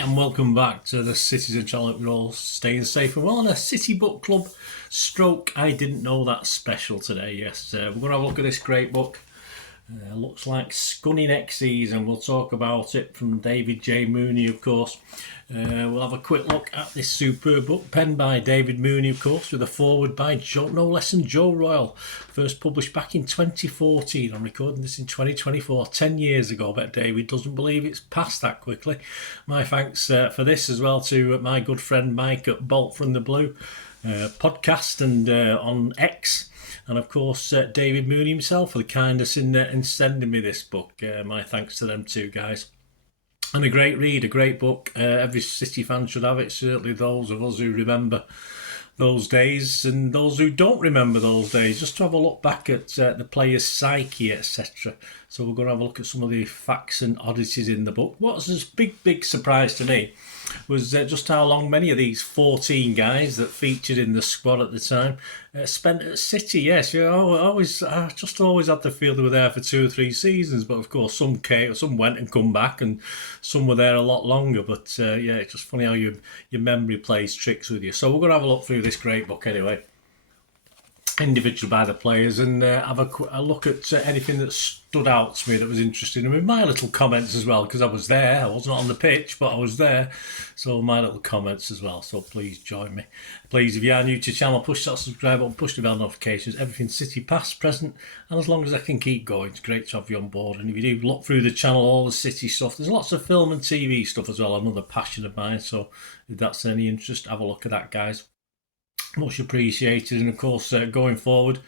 and welcome back to the Citizen channel. We're all staying safe and well on a City Book Club stroke I didn't know that special today. Yes, we're going to have a look at this great book. Looks like Scunny next season. We'll talk about it from David J. Mooney, of course. We'll have a quick look at this superb book, penned by David Mooney, of course, with a foreword by no less than Joe Royle. First published back in 2014. I'm recording this in 2024, 10 years ago. I bet David doesn't believe it's passed that quickly. My thanks for this as well to my good friend Mike at Bolt from the Blue podcast and on X. And of course, David Mooney himself for the kindness in sending me this book. My thanks to them too, guys. And a great read, a great book. Every City fan should have it, certainly those of us who remember those days and those who don't remember those days, just to have a look back at the player's psyche, etc. So we're going to have a look at some of the facts and oddities in the book. What's this big surprise to me was just how long many of these 14 guys that featured in the squad at the time spent at City. Yes, I just always had the feel they were there for 2 or 3 seasons, but of course some went and come back, and some were there a lot longer. But yeah, it's just funny how your memory plays tricks with you. So we're going to have a look through this great book anyway, individual by the players, and have a look at anything that stood out to me that was interesting. I mean, my little comments as well, because I was there. I wasn't on the pitch, but I was there. So my little comments as well. So please join me. Please, if you are new to the channel, push that subscribe button, push the bell notifications, everything City past, present, and as long as I can keep going, it's great to have you on board. And if you do look through the channel, all the City stuff, there's lots of film and TV stuff as well, another passion of mine. So if that's any interest, have a look at that, guys. Much appreciated. And of course, going forward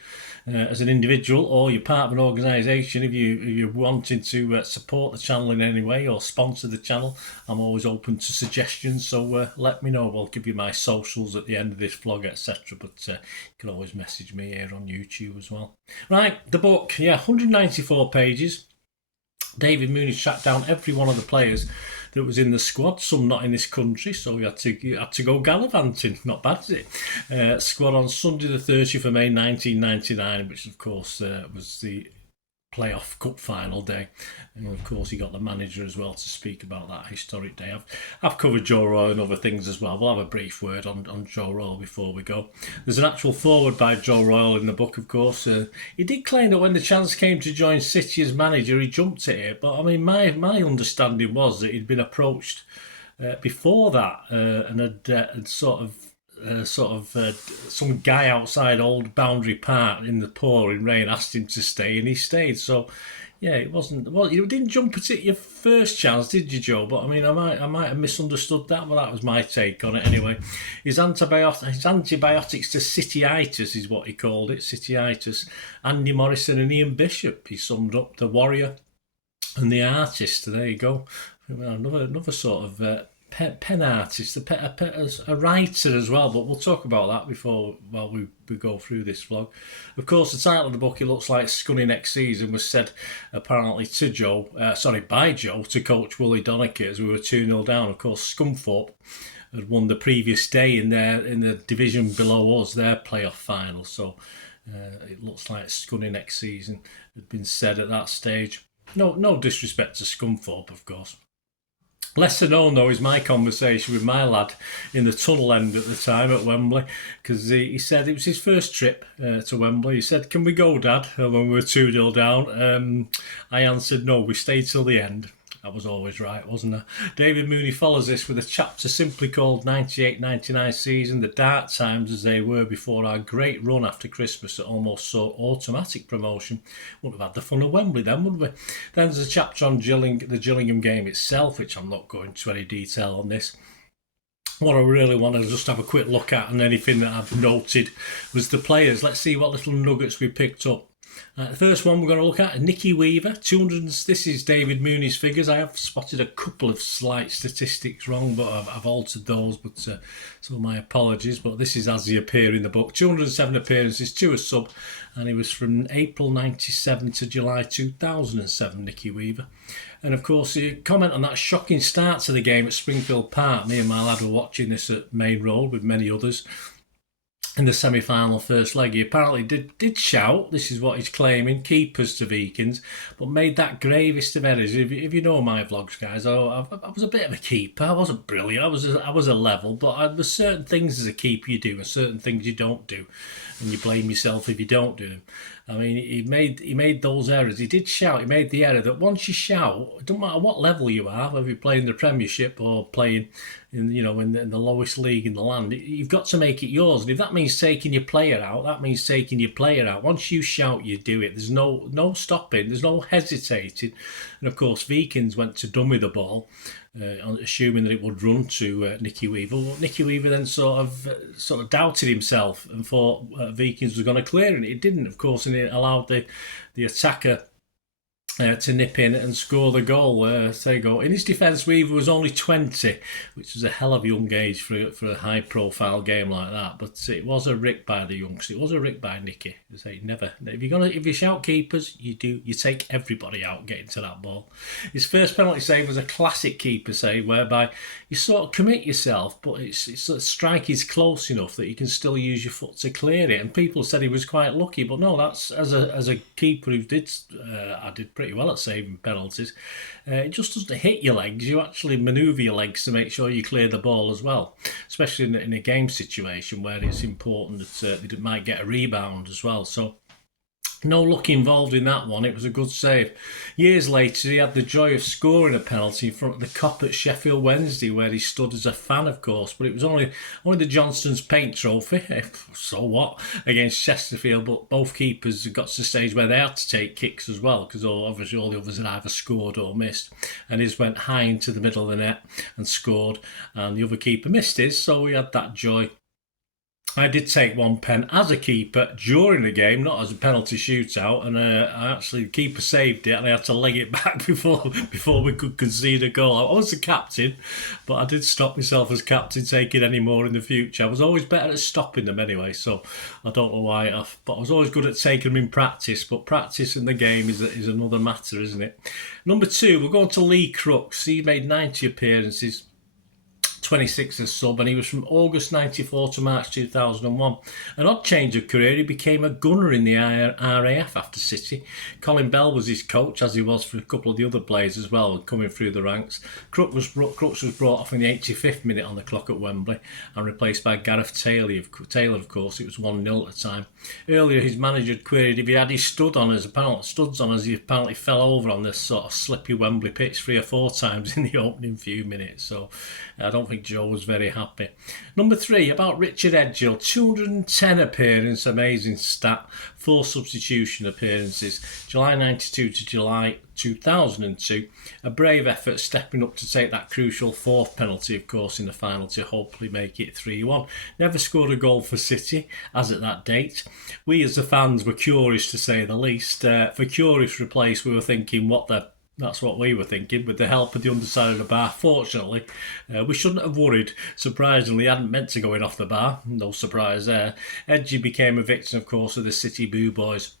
as an individual or you're part of an organisation, if you're wanting to support the channel in any way or sponsor the channel, I'm always open to suggestions, so let me know. I'll give you my socials at the end of this vlog, etc. But you can always message me here on YouTube as well. Right, the book, 194 pages. David Mooney tracked down every one of the players that was in the squad, some not in this country, so you had to go gallivanting. Not bad, is it? Squad on Sunday the 30th of May 1999, which of course was the playoff cup final day, and of course he got the manager as well to speak about that historic day. I've covered Joe Royle and other things as well. We'll have a brief word on Joe Royle before we go. There's an actual foreword by Joe Royle in the book, of course. He did claim that when the chance came to join City as manager, he jumped at it, but I mean my understanding was that he'd been approached before that and had some guy outside Old Boundary Park in the pouring rain asked him to stay, and he stayed. So yeah, it wasn't, well, you didn't jump at it your first chance, did you, Joe? But I mean, I might have misunderstood that, but that was my take on it anyway. His antibiotics to Cityitis is what he called it, Cityitis. Andy Morrison and Ian Bishop, he summed up the warrior and the artist. There you go. Another sort of pen artist, a writer as well, but we'll talk about that while we go through this vlog. Of course, the title of the book, It Looks Like Scunny Next Season, was said apparently by Joe to coach Willie Donachie as we were 2-0 down. Of course, Scunthorpe had won the previous day in the division below us, their playoff final. So it looks like Scunny next season had been said at that stage. No disrespect to Scunthorpe, of course. Lesser known, though, is my conversation with my lad in the tunnel end at the time at Wembley, because he said it was his first trip to Wembley. He said, "Can we go, Dad?" when we were 2-0 down. I answered, "No, we stayed till the end." I was always right, wasn't I? David Mooney follows this with a chapter simply called 98-99 season, the dark times as they were before our great run after Christmas that almost saw automatic promotion. Wouldn't have had the fun of Wembley then, would we? Then there's a chapter on the Gillingham game itself, which I'm not going into any detail on this. What I really want to just have a quick look at, and anything that I've noted, was the players. Let's see what little nuggets we picked up. The first one we're going to look at, Nicky Weaver, 200. This is David Mooney's figures. I have spotted a couple of slight statistics wrong, but I've altered those, but so my apologies. But this is as they appear in the book. 207 appearances, 2 as sub, and he was from April 97 to July 2007, Nicky Weaver. And of course, you comment on that shocking start to the game at Springfield Park. Me and my lad were watching this at Main Road with many others. in the semi-final first leg. He apparently did shout, this is what he's claiming, keepers to Vikings, but made that gravest of errors. If you know my vlogs, guys, I was a bit of a keeper. I wasn't brilliant. I was a level, but there's certain things as a keeper you do and certain things you don't do, and you blame yourself if you don't do them. I mean, he made those errors. He did shout. He made the error that once you shout, it doesn't matter what level you are, whether you're playing the Premiership or playing in the lowest league in the land, you've got to make it yours. And if that means taking your player out, that means taking your player out. Once you shout, you do it. There's no stopping. There's no hesitating. And of course, Vikings went to dummy the ball, assuming that it would run to Nicky Weaver. Well, Nicky Weaver then sort of doubted himself and thought Vikings was going to clear it. It didn't, of course, and it allowed the attacker to nip in and score the goal. There you go. In his defence, Weaver was only 20, which is a hell of a young age for a high-profile game like that. But it was a rick by the youngster. It was a rick by Nicky. If you shout keepers, you take everybody out getting to that ball. His first penalty save was a classic keeper save, whereby you sort of commit yourself, but the strike is close enough that you can still use your foot to clear it. And people said he was quite lucky, but no, that's as a keeper who I did pretty well at saving penalties. It just doesn't hit your legs. You actually manoeuvre your legs to make sure you clear the ball as well, especially in a game situation where it's important that it might get a rebound as well. So no luck involved in that one. It was a good save. Years later, he had the joy of scoring a penalty in front of the Kop at Sheffield Wednesday, where he stood as a fan, of course. But it was only the Johnston's Paint Trophy. So what? Against Chesterfield. But both keepers got to the stage where they had to take kicks as well, because obviously all the others had either scored or missed. And his went high into the middle of the net and scored. And the other keeper missed his, so we had that joy. I did take one pen as a keeper during the game, not as a penalty shootout, and the keeper saved it, and I had to leg it back before we could concede a goal. I was the captain, but I did stop myself as captain taking any more in the future. I was always better at stopping them anyway, so I don't know why. But I was always good at taking them in practice, but practice in the game is another matter, isn't it? Number 2, we're going to Lee Crooks. He made 90 appearances. 26 as sub, and he was from August 94 to March 2001. An odd change of career, he became a gunner in the RAF after City. Colin Bell was his coach, as he was for a couple of the other players as well, coming through the ranks. Crooks was brought off in the 85th minute on the clock at Wembley and replaced by Gareth Taylor, of course. It was 1-0 at the time. Earlier, his manager had queried if he had his studs on as he apparently fell over on this sort of slippy Wembley pitch 3 or 4 times in the opening few minutes. So I don't think Joe was very happy. Number 3, about Richard Edgill, 210 appearances, amazing stat, 4 substitution appearances, July 92 to July 2002. A brave effort, stepping up to take that crucial 4th penalty, of course, in the final to hopefully make it 3-1. Never scored a goal for City, as at that date. We as the fans were curious, to say the least. For curious replace, we were thinking, that's what we were thinking, with the help of the underside of the bar. Fortunately, we shouldn't have worried. Surprisingly, he hadn't meant to go in off the bar. No surprise there. Edgy became a victim, of course, of the City Boo Boys,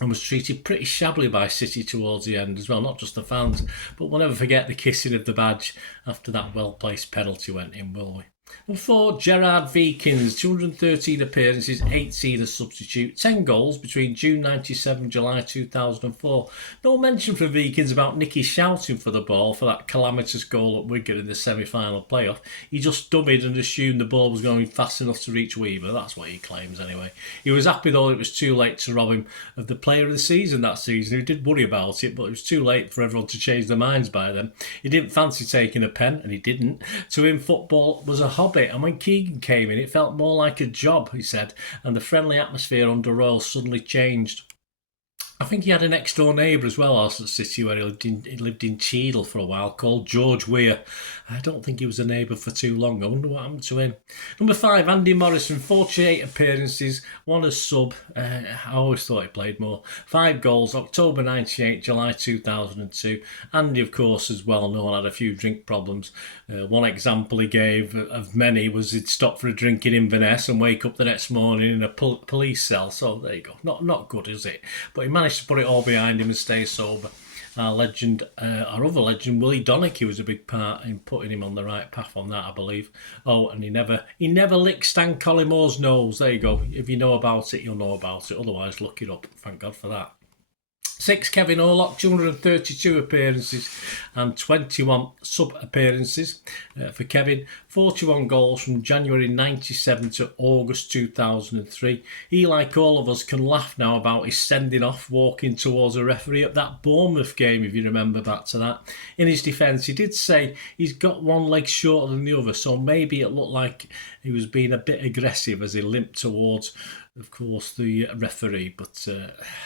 and was treated pretty shabbily by City towards the end as well, not just the fans. But we'll never forget the kissing of the badge after that well-placed penalty went in, will we? Number 4, Gerard Vikings, 213 appearances, 18 as substitute, 10 goals between June 97 and July 2004. No mention for Vikings about Nicky shouting for the ball for that calamitous goal at Wigan in the semi-final playoff. He just dummied and assumed the ball was going fast enough to reach Weaver. That's what he claims anyway. He was happy though it was too late to rob him of the player of the season that season. He did worry about it, but it was too late for everyone to change their minds by then. He didn't fancy taking a pen, and he didn't. To him, football was a hobby, and when Keegan came in, it felt more like a job, he said, and the friendly atmosphere under Royal suddenly changed. I think he had a next door neighbour as well, also at City, where he lived in Cheadle for a while, called George Weir. I don't think he was a neighbour for too long. I wonder what happened to him. Number 5, Andy Morrison, 48 appearances, 1 as sub. I always thought he played more. 5 goals, October 98, July 2002. Andy, of course, is well known, had a few drink problems. One example he gave of many was he'd stop for a drink in Inverness and wake up the next morning in a police cell. So there you go. Not good, is it? But he managed to put it all behind him and stay sober. our legend, our other legend, Willie Donachie, was a big part in putting him on the right path on that, I believe. Oh, and he never licked Stan Collimore's nose. There you go. If you know about it, you'll know about it. Otherwise, look it up. Thank God for that. 6, Kevin Orlock, 232 appearances and 21 sub-appearances for Kevin. 41 goals from January 97 to August 2003. He, like all of us, can laugh now about his sending off, walking towards a referee at that Bournemouth game, if you remember back to that. In his defence, he did say he's got one leg shorter than the other, so maybe it looked like he was being a bit aggressive as he limped towards, of course, the referee. But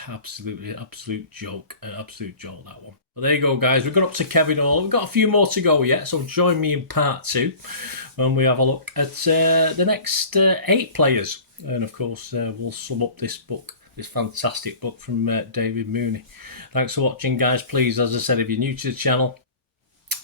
absolute joke that one. But there you go, guys. We've got up to Kevin Hall. We've got a few more to go yet, so join me in part 2 when we have a look at the next 8 players. And of course, we'll sum up this book, this fantastic book from David Mooney. Thanks for watching, guys. Please, as I said, if you're new to the channel,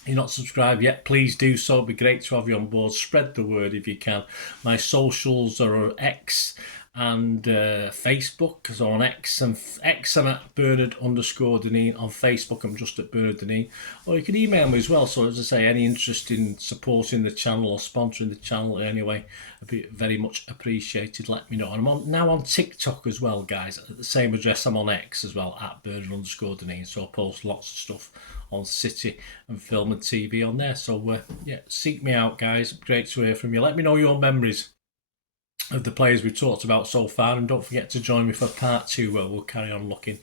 you're not subscribed yet, please do so. It'd be great to have you on board. Spread the word if you can. My socials are X and Facebook. So on X, I'm at Bernard_Deneen. On Facebook, I'm just at Bernard Deneen. Or you can email me as well. So as I say, any interest in supporting the channel or sponsoring the channel in any way, I'd be very much appreciated. Let me know. And I'm now on TikTok as well, guys. At the same address, I'm on X as well, at Bernard_Deneen. So I post lots of stuff on City and film and TV on there. So yeah, seek me out, guys. Great to hear from you. Let me know your memories of the players we've talked about so far, and don't forget to join me for part 2 where we'll carry on looking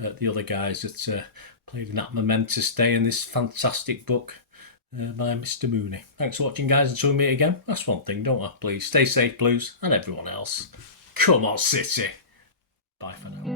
at the other guys that played in that momentous day in this fantastic book by Mr. Mooney. Thanks for watching, guys. Until we meet again, that's one thing, don't I? Please stay safe, Blues, and everyone else. Come on, City. Bye for now.